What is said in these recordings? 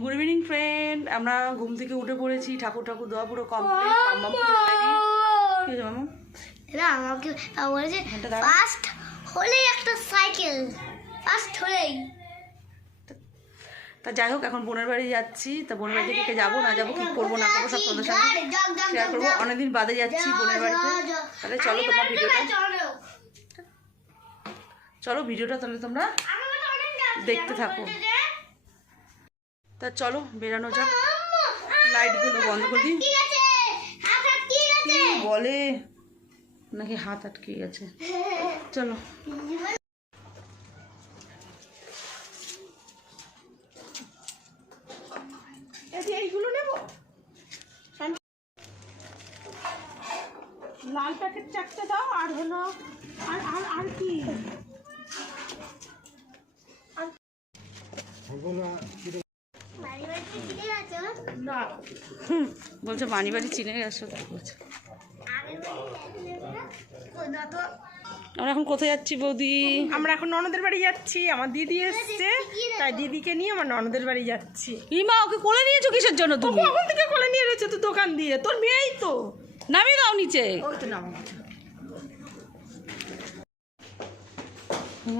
Good evening friend, আমরা ঘুম থেকে উঠে পড়েছি। ঠাকুর ঠাকুর দেওয়া পুরো কমপ্লিট। মাম্মা পুরো রেডি। কি হয়েছে মাম্মা? না আমাকে বলেছে ফার্স্ট হলেই একটা সাইকেল, ফার্স্ট হলেই। তা যাই হোক, এখন বোনের বাড়ি যাচ্ছি। তা বোনের বাড়ি থেকে যাবো না যাবো, কি করবো না করবো সব তোমাদের সাথে শেয়ার করবো। অনেকদিন বাদে যাচ্ছি বোনের বাড়িতে। তাহলে চলো তোমার ভিডিওটা, চলো ভিডিওটা তাহলে তোমরা দেখতে থাকো। তা চলো বেরানো যাক। লাইটগুলো বন্ধ করে দিই। বলে নাকি হাত আটকে গেছে। চলো এইগুলো নেবো। লাল প্যাকেট চারটে দাও। আর হলো আর কি না বলছে মানি বাড়ি চিনে গেছো। আমরা এখন কোথায় যাচ্ছি বৌদি? আমরা এখন ননদের বাড়ি যাচ্ছি। আমার দিদি এসছে, তাই দিদিকে নিয়ে আমার ননদের বাড়ি যাচ্ছি। ইমা, ওকে কোলে নিয়েছো কিসের জন্য তুমি? কখন থেকে কোলে নিয়ে রয়েছে তো দোকান দিয়ে? তোর মেয়েই তো। নামিয়ে দাও নিচে। ওই তো নাম।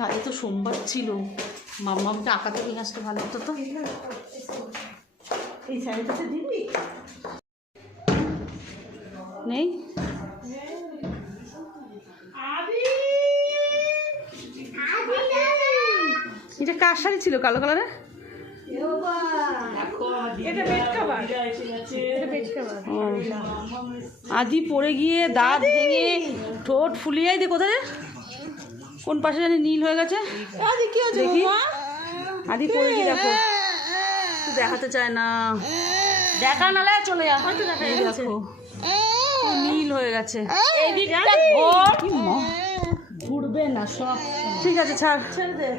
আজ তো সোমবার ছিল, মাম্মাকে আঁকাতে নিয়ে আসতে ভালো হতো তো। এই শাড়িটাতে দিবি নেই? এটা কার শাড়ি ছিল কালো কালারে? এটা বেড কভার, এটা বেড কভার। আদি পড়ে গিয়ে দাঁত ভেঙে ঠোঁট ফুলিয়ে দে। কোথায় কোন পাশে জানি নীল হয়ে গেছে। আদি কি হয়েছে? দেখি আদি পড়ে গিয়ে দেখো, দেখাতে চায় না। দেখা নালে চলে যা। দেখো নীল হয়ে গেছে। ঘুরবে না সব। ঠিক আছে ছাড়, ছেড়ে দে।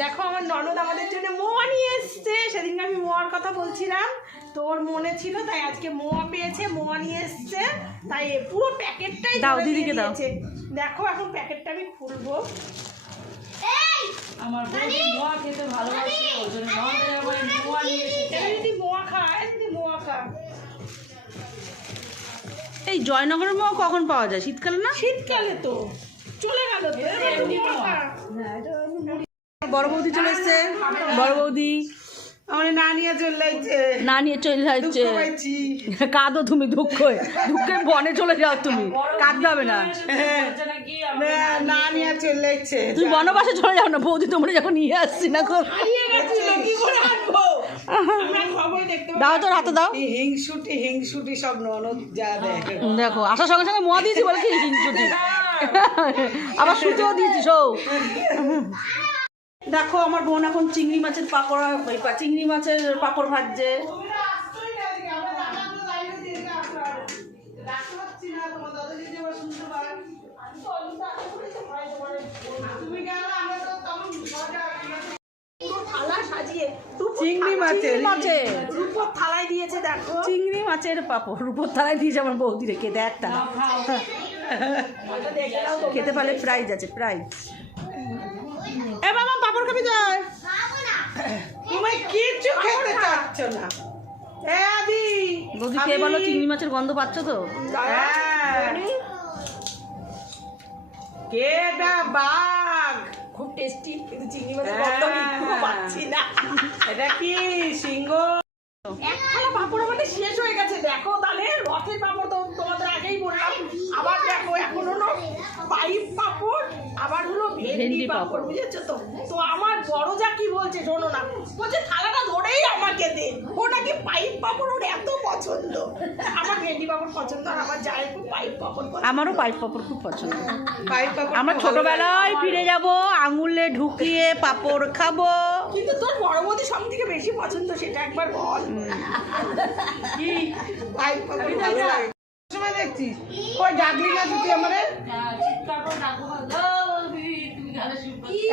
দেখো আমার ননদ আমাদের জন্য মোয়া নিয়ে এসছে। সেদিন আমি মোয়ার কথা বলছিলাম, তোর মনে ছিল, তাই আজকে মোয়া পেয়েছে, মোয়া নিয়ে এসছে। তাই পুরো প্যাকেটটাই দাও, দিদিকে দাও। দেখো এখন প্যাকেটটা আমি খুলবো। আমার বৌদি মোয়া খেতে ভালোবাসে, ওই জন্য ননদের আমার মোয়া নিয়ে এসেছে। দিদি মোয়া খায়, দিদি মোয়া খা। এই জয়নগরের মোয়া কখন পাওয়া যায়? শীতকালে না? শীতকালে তো চলে গেল তো। বড় বৌদি চলে এসছে। বড় বৌদি আমার না নিয়ে চলে যাচ্ছে, না নিয়ে চলে যাচ্ছে। কাঁদো তুমি, দুঃখে বনে চলে যাও তুমি, কাঁদতে হবে না। না নিয়ে চলে যাচ্ছে। তুমি বনবাসে চলে যাও না বৌদি, তোমরা যখন নিয়ে আসছি না গো। দাও তোর হাতে দাও। হিংসুটি সব ননদ যা দেখে। দেখো আসার সঙ্গে সঙ্গে মোয়া দিয়েছি বলে কি হিংসুটি, আবার সুতিও দিয়েছি সব। দেখো আমার বোন এখন চিংড়ি মাছের পাঁপড় ভাজছে। চিংড়ি মাছের রূপোর থালায় দিয়েছে। দেখো চিংড়ি মাছের পাঁপড় রূপোর থালায় দিয়েছে আমার বৌদি রেখে। একটা খেতে পারলে প্রাইজ আছে, প্রাইজ। এ বাবা পাপড় খাবি? যায় তুমি কিছু খেতে চাচ্ছ না। এ আদি বৌদি খেয়ে বলো চিংড়ি মাছের গন্ধ পাচ্ছ তো? কেডা বাঘ খুব টেস্টি, কিন্তু চিংড়ি মাছের গন্ধ একটু পাচ্ছি না। এটা কি সিংহ? এক থালা পাপড় আমাদের শেষ হয়ে গেছে। দেখো তাহলে রথের পাপড় তো তোমাদের আগেই বললাম। আবার দেখো এখন হলো পাইপ পাপড়, আবার হলো ভেন্ডি পাপড়, বুঝেছো তো? তো আমার বড় যা কি বলছে শোনো না, বলছে থালাটা ধরেই আমাকে দে। ও নাকি পাইপ পাপড় ওর এত পছন্দ। আমার ভেন্ডি পাপড় পছন্দ, আর আমার জায়ের খুব পাইপ পাপড় পছন্দ। আমারও পাইপ পাপড় খুব পছন্দ। পাইপ পাপড় আমরা ছোটবেলায় ফিরে যাব, আঙুলে ঢুকিয়ে পাপড় খাবো। কিন্তু তোর বড় বৌদি সব থেকে বেশি পছন্দ, সেটা একবার বল। কি পাইপ পাপড় ভালো লাগে? সময় দেখছিস কই ডাকলি না তুই আমারে?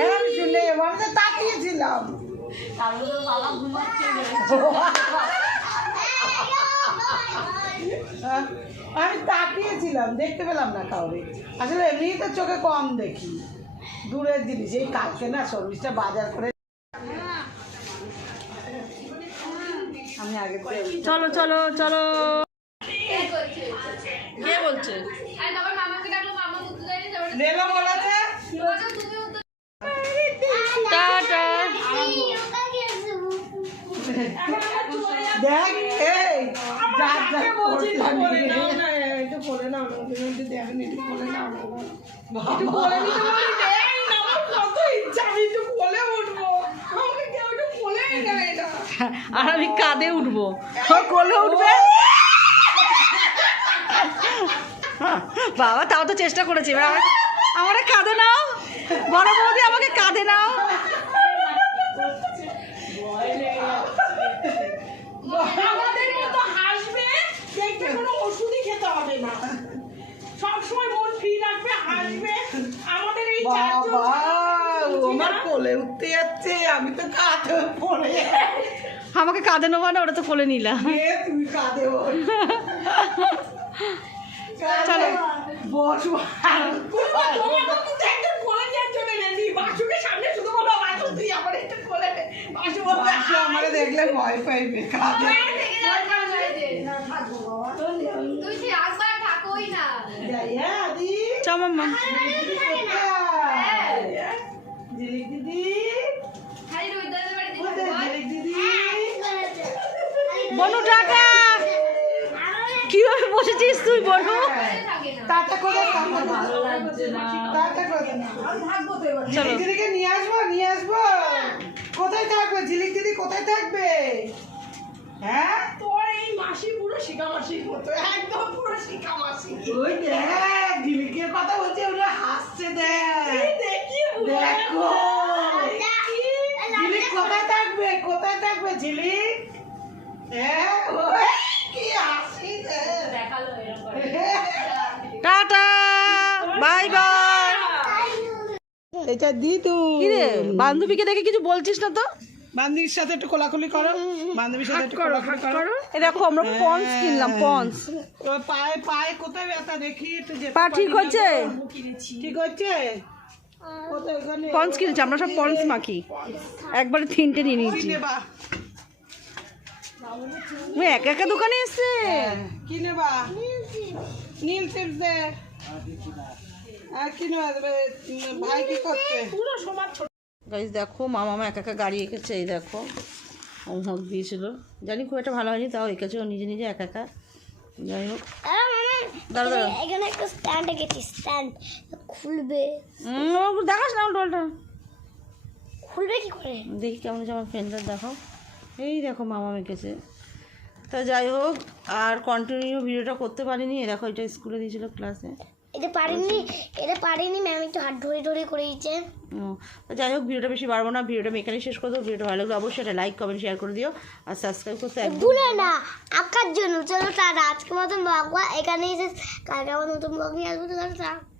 আমি শুনে আমি তো তাকিয়েছিলাম। আমি তাকিয়েছিলাম, দেখতে পেলাম না কাউরে। আসলে এমনি তো চোখে কম দেখি দূরের জিনিস। এই কালকে না সর্বিসটা বাজার করে আমি আগে চলো চলো চলো কে বলছে নেলো বলেছে টাটা দেখ এই যার যার বলছি একটু বলে নাও না তুমি একটু দেখেন একটু বলে নাও না একটু বলে নিতে বলি দেখ না আমার কত ইচ্ছা আমি একটু বলে উঠবো আমাকে কেউ একটু বলেই না এটা আর আমি কাঁধে উঠবো কোলে উঠবে বাবা তাও তো চেষ্টা করেছি এবার আমার কাঁধে নাও বড় বৌদি আমাকে কাঁধে নাও আমাদের মতো হাসবে দেখতে কোনো ওষুধই খেতে হবে না সবসময় মন ফ্রি রাখবে হাসবে আমাদের এই আমার কোলে উঠতে যাচ্ছে আমি তো কাঁধে পড়ে আমাকে কাঁধে নেবো না ওটা তো কোলে নিলাম তুমি কাঁধে চলো বস একদম কোলে নিয়ে চলে গেছি বাসুকে সামনে শুধু বলো বাসু তুই আমার একটু কোলে বাসু বলবে আমার দেখলে ভয় পাইবে কাঁধে চমাম্মা ঝিলিক দিদি ঝিলিক দিদি বনু টাকা কিভাবে বসেছিস তুই বনু টাটা করে টাটা করে ঝিলিক দিদিকে নিয়ে আসবো কোথায় থাকবে ঝিলিক দিদি কোথায় থাকবে হ্যাঁ তোর এই মাসি পুরো শিখা মাসির মতো একদম পুরো শিখা মাসি ওই দেখ ঝিলিকের কথা বলছে ওরা হাসছে দেখ দেখো ঝিলিক কোথায় থাকবে ঝিলিক হ্যাঁ ওই কি হাসি টাটা বাই বাই এটা দিদু কি রে বান্ধবীকে দেখে কিছু বলছিস না তো বান্ধবীর সাথে একটু কোলাকুলি করো বান্ধবীর সাথে একটু কোলাকুলি করো এই দেখো আমরা পন্স কিনলাম পন্স ওই পায়ে পায়ে কোথায় ব্যথা দেখি একটু যে পা ঠিক হচ্ছে ঠিক হচ্ছে কোথায় ওখানে পন্স কিনেছি আমরা সব পন্স মাখি একবারে 3টে নিয়ে নিয়েছি নেবা ওই একা একা দোকানে এসছে কি নেবা নীল টিপস দে আর কি নেবা ভাই কি করছে পুরো সমান গাইজ দেখো মামা একা একা গাড়ি এঁকেছে এই দেখো হোমওয়ার্ক দিয়েছিল জানি খুব একটা ভালো হয়নি তাও এঁকেছে ও নিজে নিজে একা একা যাই হোক দাঁড়া দাঁড়া এখানে একটা স্ট্যান্ড এঁকেছি স্ট্যান্ড খুলবে দেখাস না ডলটা খুলবে কি করে দেখি কেমন হচ্ছে আমার ফ্রেন্ডদের দেখো এই দেখো মামা এঁকেছে তা যাই হোক আর কন্টিনিউ ভিডিওটা করতে পারিনি এ দেখো এটা স্কুলে দিয়েছিল ক্লাসে এটা পারিনি ম্যাম একটু হাত ধরে করে দিয়েছে তো যাই হোক ভিডিওটা বেশি বাড়বো না ভিডিওটা এখানেই শেষ করে দেবো ভিডিওটা ভালো লাগলে অবশ্যই একটা লাইক কমেন্ট শেয়ার করে দিও আর সাবস্ক্রাইব করতে একদম ভুলে না আঁকার জন্য চলো টাটা আজকের মতন ব্লগ এখানেই শেষ কালকে আবার নতুন ব্লগ নিয়ে আসবো তো টাটা